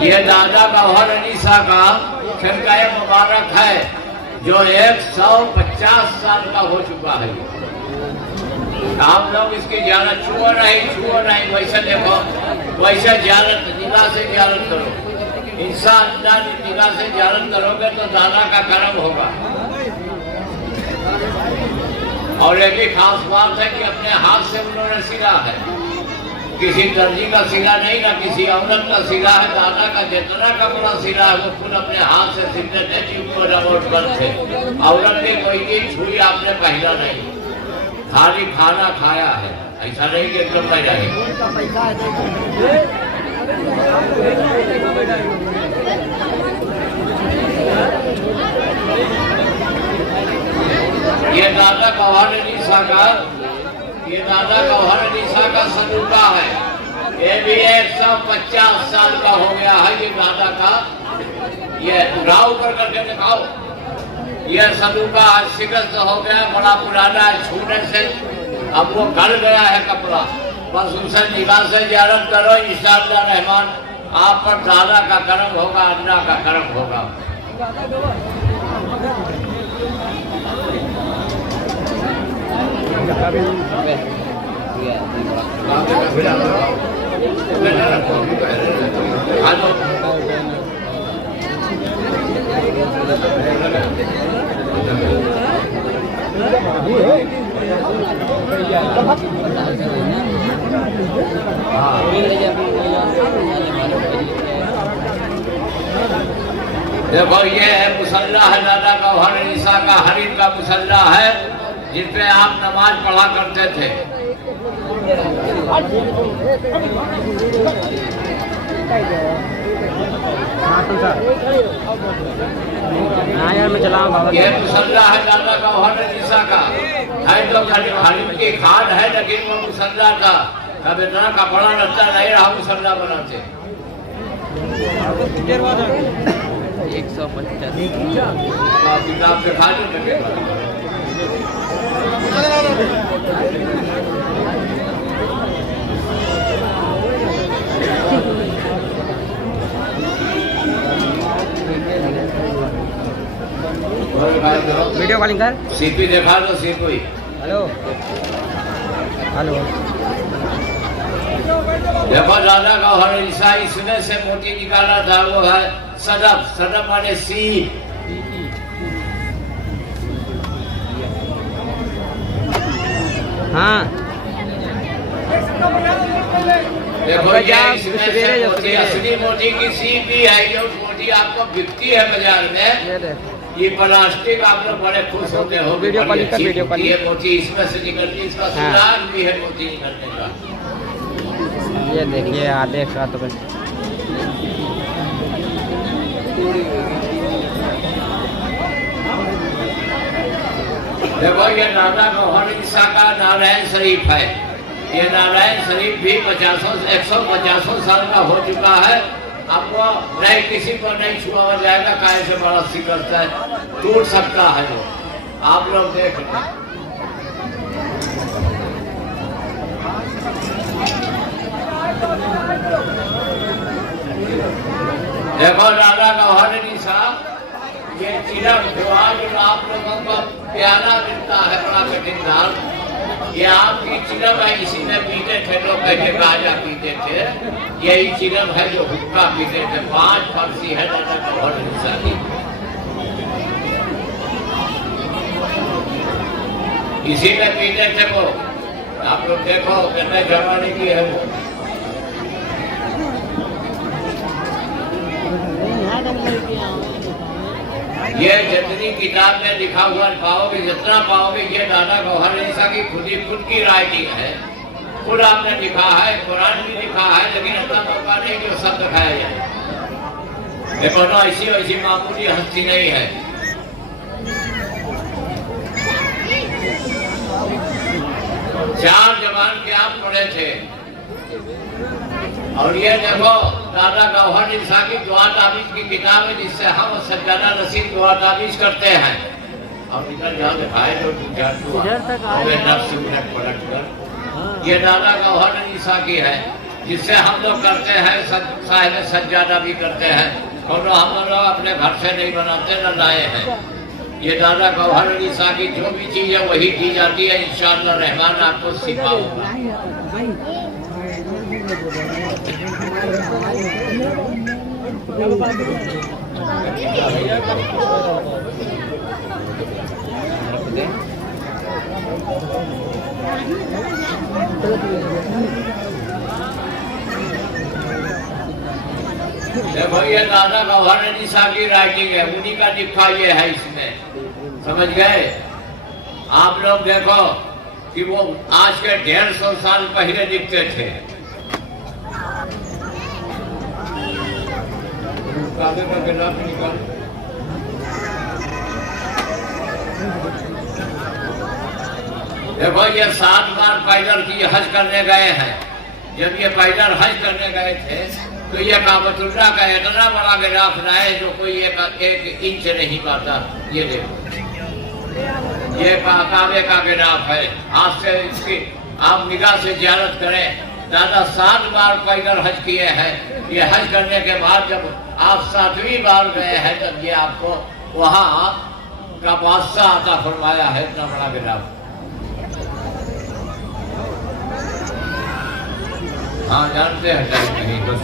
ये दादा गौहर अली शाह का खिरकाए मुबारक है जो 150 साल का हो चुका है। आप लोग इसकी ज्यारत छुओ नहीं वैसे देखो, वैसे ज्यारत निगाह से ज्यारत करो। इंशाअल्लाह निगाह से ज्यारत करोगे तो दादा का करम होगा। और ये भी खास बात है कि अपने हाथ से उन्होंने सिला है, किसी दर्जी का सिला नहीं, ना किसी औरत का सिला है। दादा का जितना कपड़ा सिला है वो खुद अपने हाथ से सिलते थे, जिनको रिमोट पर थे। औरत ने कोई चीज छुई आपने पहला नहीं, खाली खाना खाया है। ऐसा नहीं कि एकदम पहला ही। ये दादा गौहर अली शाह का सदूका है। ये भी 150 साल का हो गया है ये दादा का। ये राव करके दिखाओ। ये सदूका शिकस्त हो गया, बड़ा पुराना है, छूने से अब वो गल गया है कपड़ा। बस उसे निगाह से ज़ियारत करो, इंशाअल्लाह रहमान आप पर दादा का करम होगा, अल्लाह का करम होगा। देखो ये है मुसल्ला है दादा गौहर अली शाह का, हरीन का मुसल्ला है जिसपे आप नमाज पढ़ा करते थे। ये मुसल्ला है दादा गौहर अली शाह का है, तो हरीन की खाद है, लेकिन वो मुसल्ला था। अब इतना कपड़ा लगता नहीं रहा, मुसल्ला बनाते। 150 आप किताब दिखा दो। वीडियो कॉलिंग कर, सीपी दिखा दो। CP hello hello. देखो दादा गौहर अली शाह इसमें से मोती निकाला था, वो है सदफ। सदफ माने सीप। हाँ देखो ये इसमें से मोती, असली मोती की सीप ही है। ये मोती आपको बिकती है बाजार में। ये प्लास्टिक आप लोग बड़े खुश होते हो। वीडियो कॉलिंग कर, वीडियो कॉलिंग। ये मोती इसमें से निकलती है, इसका सुराग भी है मोती निकलने का। ये देखिए आधे 100 रुपये। देखो ये दादा गौहर अली शाह का नारायण शरीफ है। ये नारायण शरीफ भी 150 साल का हो चुका है। आपको नहीं किसी को नहीं छुआ जाएगा, काहे से बड़ा शिकस्त है, टूट सकता है वो। आप लोग देख देखो दादा गौहर अली शाह ये चिरम जो आज आप लोगों को प्याला मिलता है, बड़ा कठिन दाल, ये आपकी चिरम है। इसी में पीते थे लोग, कहते गाजा पीते थे। यही चिरम है जो हुक्का पीते थे। 5 फर्सी है दादा गौहर अली शाह की। इसी में पीते थे वो। आप लोग देखो कितने जमाने की है वो। ये जितनी किताब में लिखा हुआ पाओगे, जितना पाओगे, ये दादा गौहर अली शाह की खुद की राइटिंग है। खुद आपने लिखा है, कुरान भी लिखा है, लेकिन इतना मौका नहीं कि सब दिखाया जाए। देखो ना ऐसी वैसी मामूली हस्ती नहीं है। चार जबान के आप पढ़े थे। और ये देखो दादा गौहर अली शाह की दुआ ताबीज की किताब है, जिससे हम सज्जादा नसीब दुआ ताबीज करते हैं। अब इधर जहाँ दिखाए तो इधर तक आए। 10 मिनट पलट कर। ये दादा गौहर अली शाह की है, जिससे हम लोग करते हैं, साहिब सज्जादा भी करते हैं, और हम लोग अपने घर से नहीं बनाते, न लाए हैं। ये दादा गौहर अली शाह की जो भी चीज़ है वही की जाती है। इंशाअल्लाह रहमान आपको सिफा होगा। देखो ये दादा गौहर अली शाह की राइटिंग है, उन्हीं का लिखा ये है इसमें, समझ गए आप लोग। देखो कि वो आज के 150 साल पहले लिखते थे। कागज का गिलास निकाल। देखो ये 7 बार पैदल की हज करने गए हैं। जब ये पैदल हज करने गए थे तो ये काबतुल्लाह का इतना बड़ा गिलाफ लाए जो कोई एक इंच नहीं पाता। ये देखो ये काबे का गिलाफ है। आज से इसकी आप निगाह से ज़ियारत करें। दादा 7 बार पैदल हज किए हैं। ये हज करने के बाद जब आप 7वीं बार गए हैं तब ये आपको वहाँ का बादशाह आता फरमाया है, इतना बड़ा गिलाफ। हाँ जानते हैं नहीं बस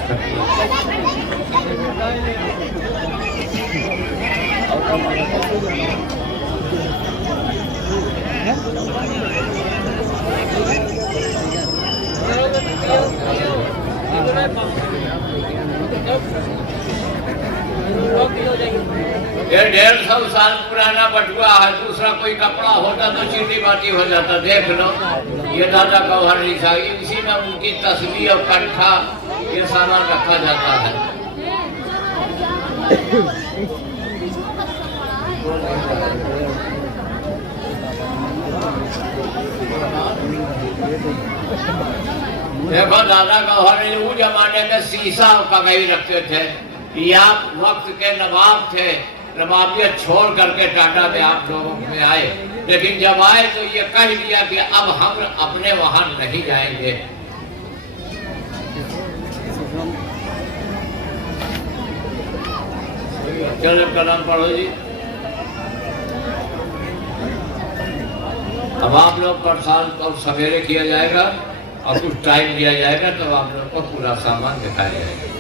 ये 150 साल पुराना बटुआ है। दूसरा कोई कपड़ा होता तो चीटी बाटी हो जाता। देख लो ये दादा गौहर अली शाह, इसी में उनकी तस्वीर और कंठा ये सामान रखा जाता है। देखो दादा गौहर अली उस जमाने में शीशा और कगई रखते थे। या वक्त के नवाब थे, नवाबियत छोड़ करके टाटा में आप लोगों में आए, लेकिन जब आए तो ये कह दिया कि अब हम अपने वहां नहीं जाएंगे। चलो कलम पढ़ो जी। अब आप लोग परेशान और सवेरे किया जाएगा और कुछ टाइम दिया जाएगा तो आप लोग को पूरा सामान दिखाया जाएगा।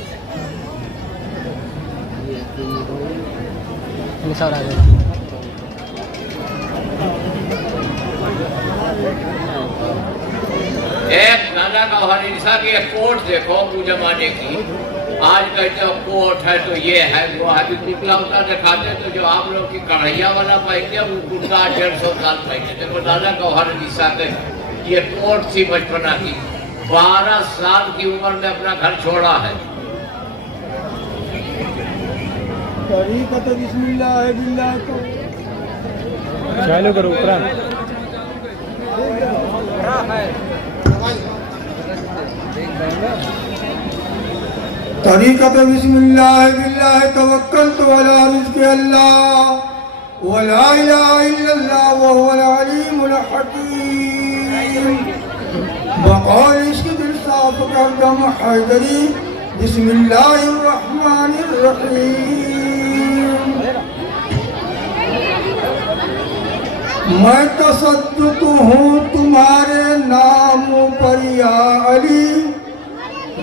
एक दादा गौहर अली शाह की एक कोट देखो उस जमाने की। आज कहते हो कोट है तो ये है वो है। कुर्ता उता दिखाते तो जो आप लोग की कढ़ैया वाला पहनते वो कुर्ता 150 साल पहनते। देखो दादा गौहर अली शाह के ये कोट थी बचपना की। 12 साल की उम्र में अपना घर छोड़ा है। चालू करो तरीक़त बिस्मिल्लाह बिल्लाह तवक्कलतु अला रिज़्क़ि अल्लाह वला इलाहा इल्लल्लाह वहुवल अलीमुल हकीम। बक़ौल इश्क़ दिल साफ़ करदम हैदरी बिस्मिल्लाहिर रहमानिर रहीम। मैं तसद्दुक़ हूँ तुम्हारे नाम पर या अली,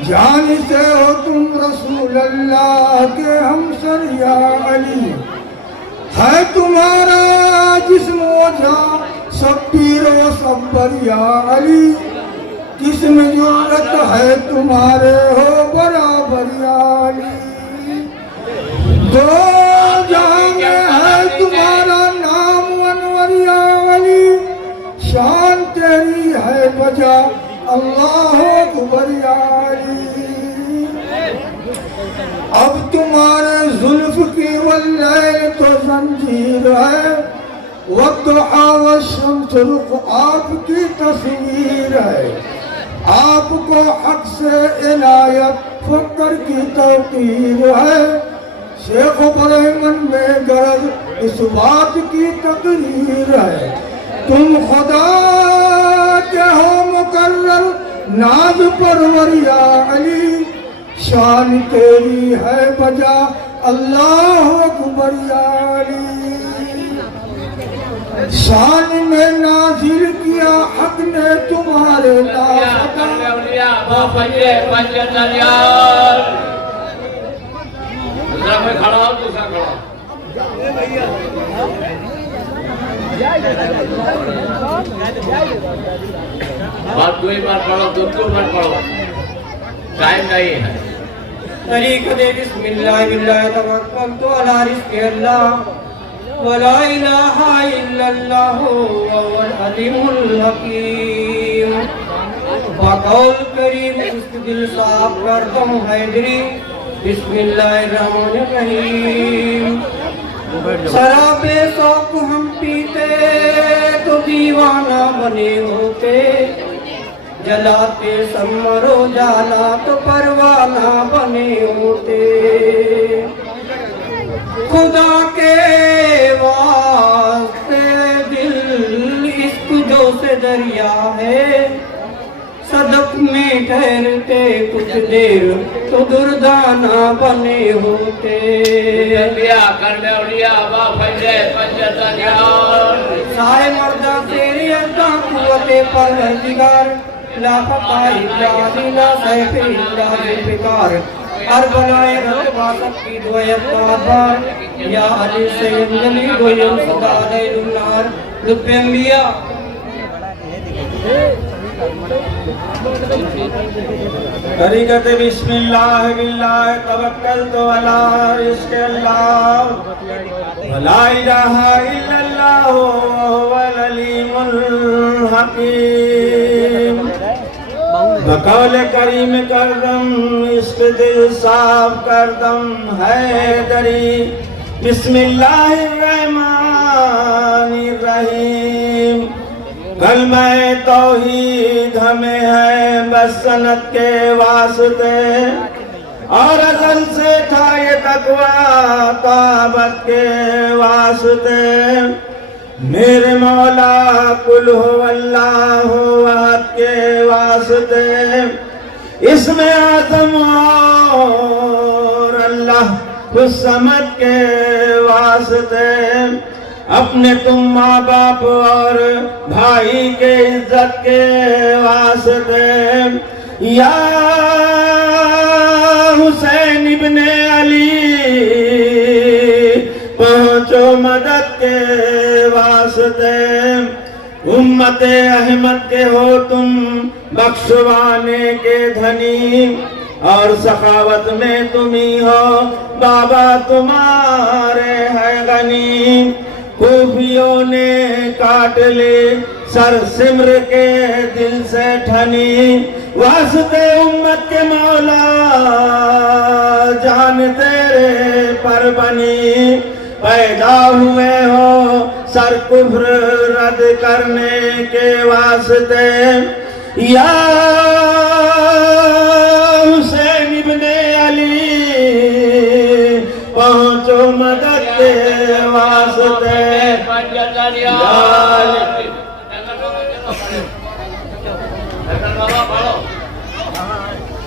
जानते हो तुम रसूल अल्लाह के हमसर या अली। है तुम्हारा जिस्म ओझा सब पीरो सब्बर या अली, जिसमें जरूरत है तुम्हारे हो बराबर या अली। दो जहां में है तुम्हारा नाम अनवर या अली, शान तेरी है बजा अल्लाह अकबर या अली। अब तुम्हारे जुल्फ की वल्लैल तो जंजीर है, वद्दुहा वश्शम्स रुख आपकी तस्वीर है। आपको हक से इनायत फकर की तौकीर है। शेख बरहमन में गरज इस बात की तकरीर है। तुम खुदा के हो मुकर्रर नाज परवर या अली, शान तेरी है बजा अल्लाह अकबर या अली। शान में नाजिल किया हक ने तुम्हारे नाम। दूसरा कोई खड़ा हो, दूसरा खड़ा हो। बात कोई बात पढ़ो, दूसरो मत पढ़ो, टाइम नहीं है। तरीक़ते बिस्मिल्लाह बिल्लाह तवक्कलतु अला रिज़्क़ि अल्लाह वला इलाहा इल्लल्लाह वहुवल अलीमुल हकीम। बकौल करीम उसके दिल साफ कर दम हैदरी। बिस्मिल्लाहिर्रहमानिर्रहीम। शराबे शौक हम पीते तो दीवाना बने होते, जलाते समरो जाला तो परवाना बने होते। खुदा के वास्ते दिल इश्क जो से दरिया है, सदक में ठहरते कुछ देर तो दुर्दाना बने होते। सारे मर्दा तेरे अदा कुव्वते परवरदिगार, ला फकाई ला सैफ इल्ला बिकार। अरबलाए रतबा सबकी दुआयत बार, या अली सैयद जली गोयम सदा दैलुन्नार। लुत्फ़े अंबिया तरीक़ते बिस्मिल्लाह बिल्लाह तवक्कलतु अला रिज़्क़ि अल्लाह वला इलाहा इल्लल्लाह वहुवल अलीमुल हकीम। बकौल करीम करदम इश्क दिल साफ करदम हैदरी। बिस्मिल्लाहिर्रहमानिर्रहीम। कलमा तौहीद हमें है बस सनत के वास्ते, और अज़ल से था ये तक़वा ताबत के वास्ते। मेरे मौला कुल हो अल्लाह वहद के वास्ते, इसमें आज़म और अल्लाह समद के वास्ते। अपने तुम माँ बाप और भाई के इज्जत के वास्ते, या हुसैन इब्ने अली पहुँचो मदद के वास्ते। उम्मत अहमद के हो तुम बख्शवाने के धनी, और सखावत में तुम ही हो बाबा तुम्हारे है गनी। खूबियों ने काट ले सर सिमर के दिल से ठनी, वास्ते उम्मत के मौला जान तेरे पर बनी। पैदा हुए हो सर कुफ्र रद्द करने के वास्ते, या हुसैन इब्ने अली पहुँचो मदद के वास्ते।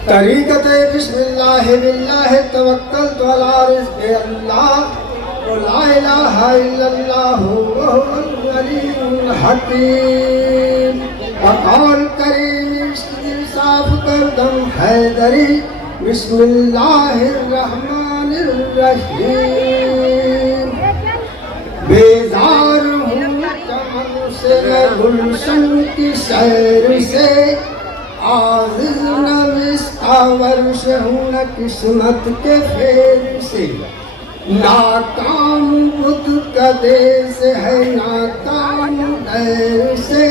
तरीक़ते बिस्मिल्लाह बिल्लाह तवक्कलतु अला रिज़्क़ि अल्लाह वला इलाहा इल्लल्लाह वहुवल अलीमुल हकीम। बकौल करीम इश्क दिल साफ करदम हैदरी। बिस्मिल्लाहिर्रहमानिर्रहीम। बेजार हूँ चमन से मैं गुलशन की सैर से, आज़िज़ न विस्तावर से हूँ न किस्मत के फेर से। नाकाम बुत कदे से है नाकाम दैर से,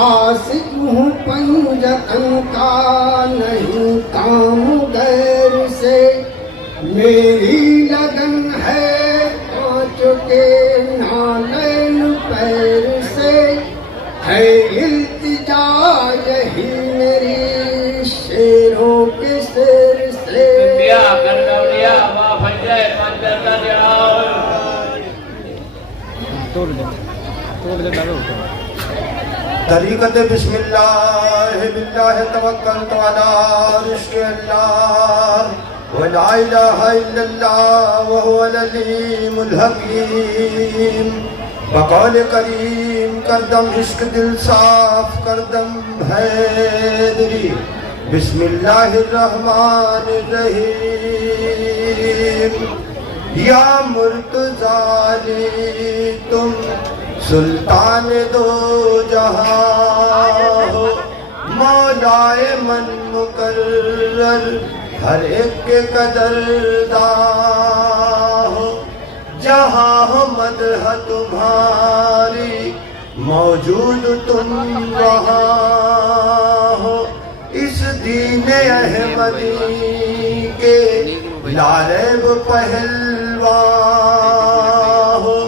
आशिक हूँ पंजतन का नहीं काम गैर से। मेरी लगन है कांच के नालैन पैर से, है इल्तिजा यही मेरी शेरों के शेर से। तोड़ दे लगे तरीक़त बिस्मिल्लाह बिल्लाह तवक्कलतु अला रिज़्क़ि अल्लाह व ला इलाहा इल्लल्लाह व हुवल अलीमुल हकीम। बक़ौल करीम करदम इश्क दिल साफ करदम हैदरी बिस्मिल्लाहिर्रहमानिर्रहीम। या मुर्तज़ा तुम सुल्तान दो जहां हो, मौलाए मन मुकर्रर हर एक के कदरदां हो। जहां हो मदह तुम्हारी मौजूद तुम वहाँ हो। इस दीन अहमदी के लारैब पहलवां हो।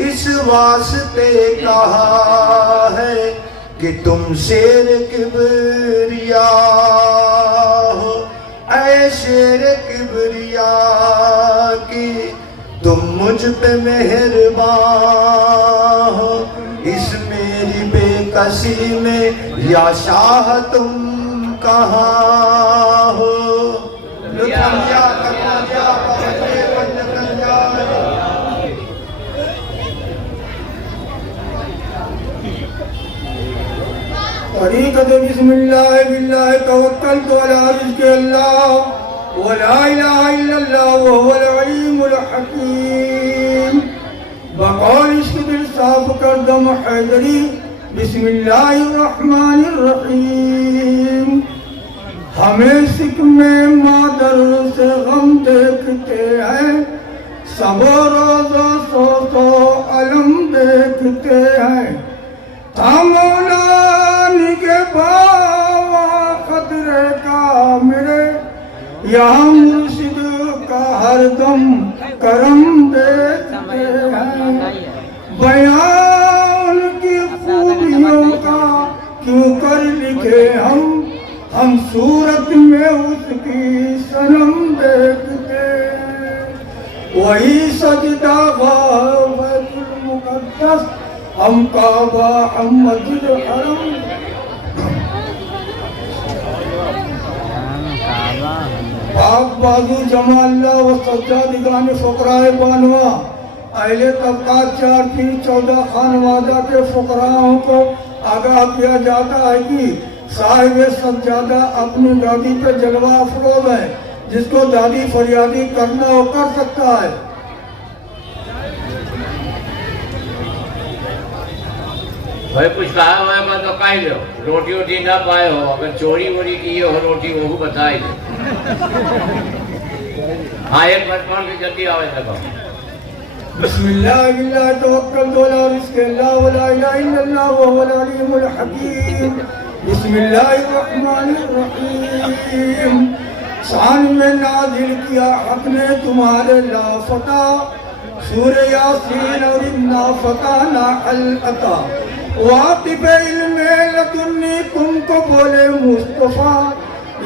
इस वास्ते कहा है कि तुम शेर किबरिया हो। ऐ शेर किबरिया की तुम मुझ पे मेहरबान हो। इस मेरी बेकसी में या शाह तुम कहाँ हो। तरीक़त बिस्मिल्लाह बिल्लाह तवक्कलतु अला रिज़्क़ि अल्लाह व ला इलाहा इल्लल्लाह व हुवल अलीमुल हकीम। बक़ौल इश्क दिल साफ करदम हैदरी बिस्मिल्लाहिर्रहमानिर्रहीम। हमें सिक में मादर से गम देखते हैं, सबो रोज़ो सो अलम देखते हैं। तामौलानी के बावा खतरे का मेरे, यहाँ मुर्शिद का हरदम करम देखते हैं। बयान की खूबियों का क्यों कर लिखे हम सूरत में उसकी सनम देखते हैं। वही सजदा बैतुल मुक़द्दस, हम काबा हम मस्जिद हरम। पाक बाजू जमा अल्लाह व सज्जादिगान फ़ुक़राए बानवा अहले तबक़ात 4 पीर 14 खानवादा के फ़ुक़राओं को आगाह किया जाता है कि साहिब सज्जादा अपनी दादी पे जलवा अफरोज है। जिसको दादी फरियादी करना हो कर सकता है। भाई कुछ कहा हुआ है तो कह लो। रोटी वोटी ना पाए हो, अगर चोरी वोरी की हो रोटी वो बताई दो। हाँ एक बार पढ़ के जल्दी आवे तक। बिस्मिल्लाह बिल्लाह तवक्कलतु अला रिज़्क़ि अल्लाह व ला इलाहा इल्लल्लाह व हुवल अलीमुल हकीम। बिस्मिल्लाहिर्रहमानिर्रहीम। शान में नाज़िल किया हक़ ने तुम्हारे लाफ़ता, सूरह यासीन और इन्ना फ़ताना अल अता। वाक़िफ़ इल्मे लदुन्नी तुमको बोले मुस्तफ़ा,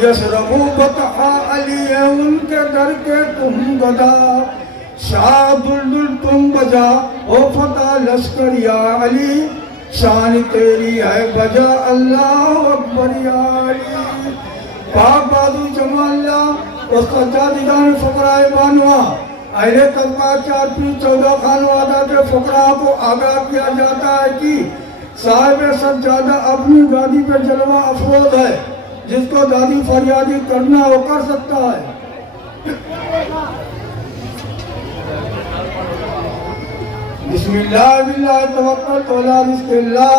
यशरबू बतहा अली है उनके दर के तुम गदा। शाह दुलदुल तुम बजा ओ फता लश्कर या अली, शान तेरी है बजा अल्लाह अकबर या अली। पाक बाजू जमा अल्लाह और सज्जादिगान फ़ुक़राए बानवा अहले तबक़ात 4 पीर 14 खानवादा के फ़ुक़रा को आगाह किया जाता है कि साहिब सज्जादा अपनी दादी पे जलवा अफरोज है। जिसको दादी फरियादी करना हो कर सकता है। बिस्मिल्लाह बिल्लाह तवक्कलतु अला रिज़्क़ि अल्लाह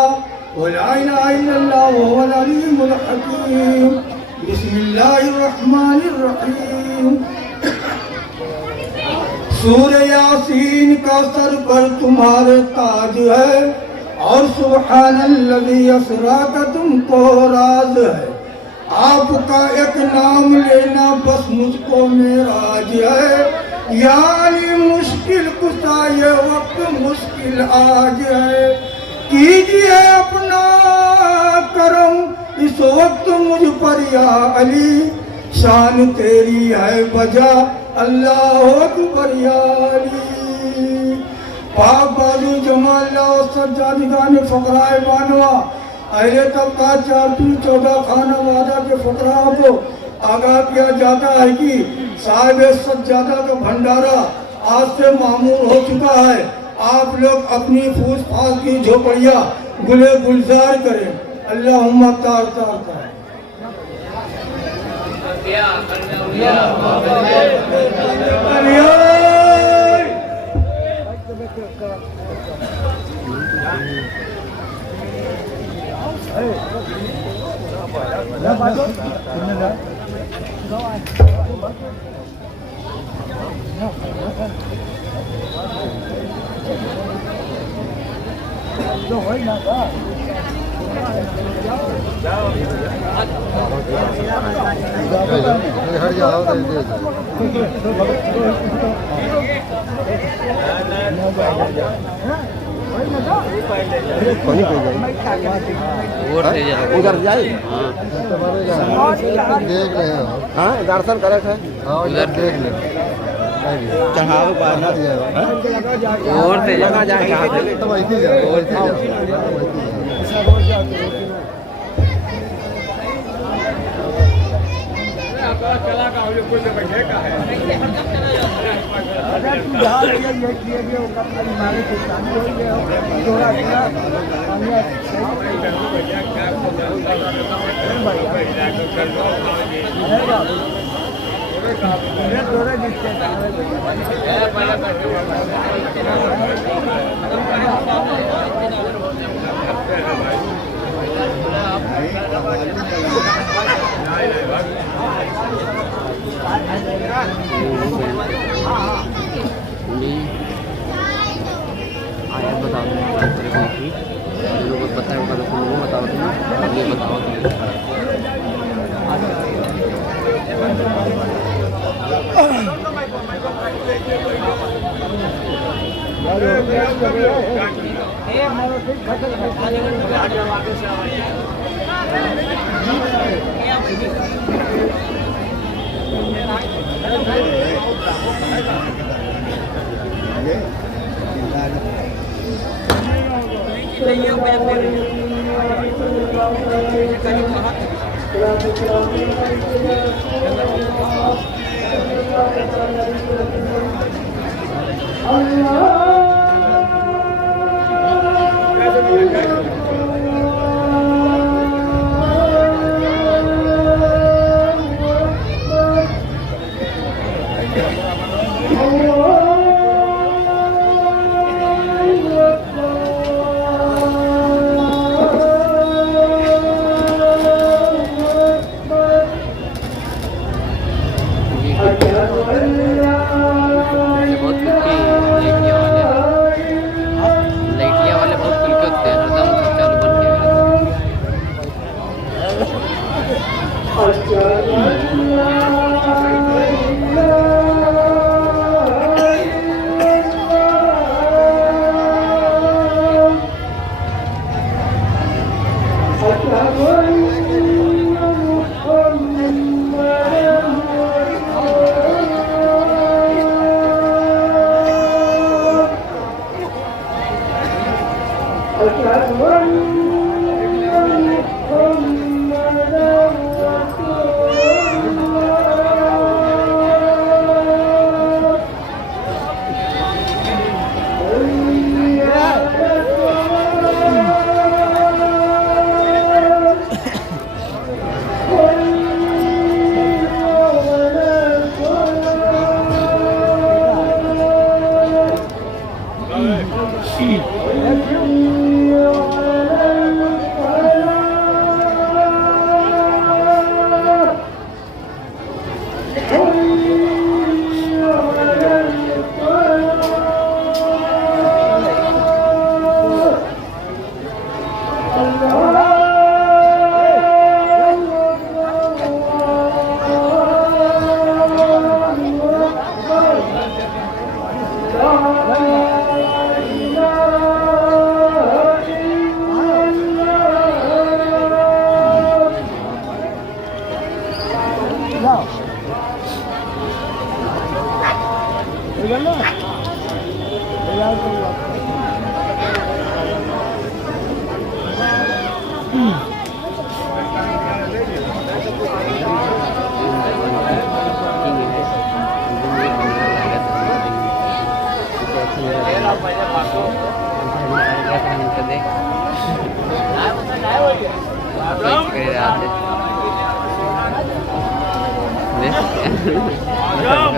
व ला इलाहा इल्लल्लाह व हुवल अलीमुल हकीम। बिस्मिल्लाहिर्रहमानिर्रहीम। सूरह यासीन का सर पर तुम्हारे ताज है और सुब्हानल्लज़ी असरा का तुमको राज है। आपका एक नाम लेना बस मुझको मेराज है। यानी मुश्किल कुशा ये वक्त मुश्किल आज है। कीजिए अपना करम इस वक्त मुझ पर या अली, शान तेरी है बजा अल्लाह अकबर या अली। पाक बाजू जमाल सज्जादिगान फ़कराए बानवा अहले तबका 414 खाना वादा के फ़कराओं को आगाह किया जाता है कि साहिब सज्जादा का भंडारा आज से मामूल हो चुका है। आप लोग अपनी फूस फास की झोपड़ियाँ गुले गुलजार करें। अल्लाहुम्मा तार तार तार। उधर जाए देख रहे हो। हाँ दर्शन करे थे उधर देख ले चढ़ाव पार और से जगह जाए तो वैसे चला का कोई बैठे का है आयत बता दो लोगों को पता है बताओ तुम ये बताओ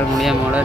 मुड़िया मोड़ा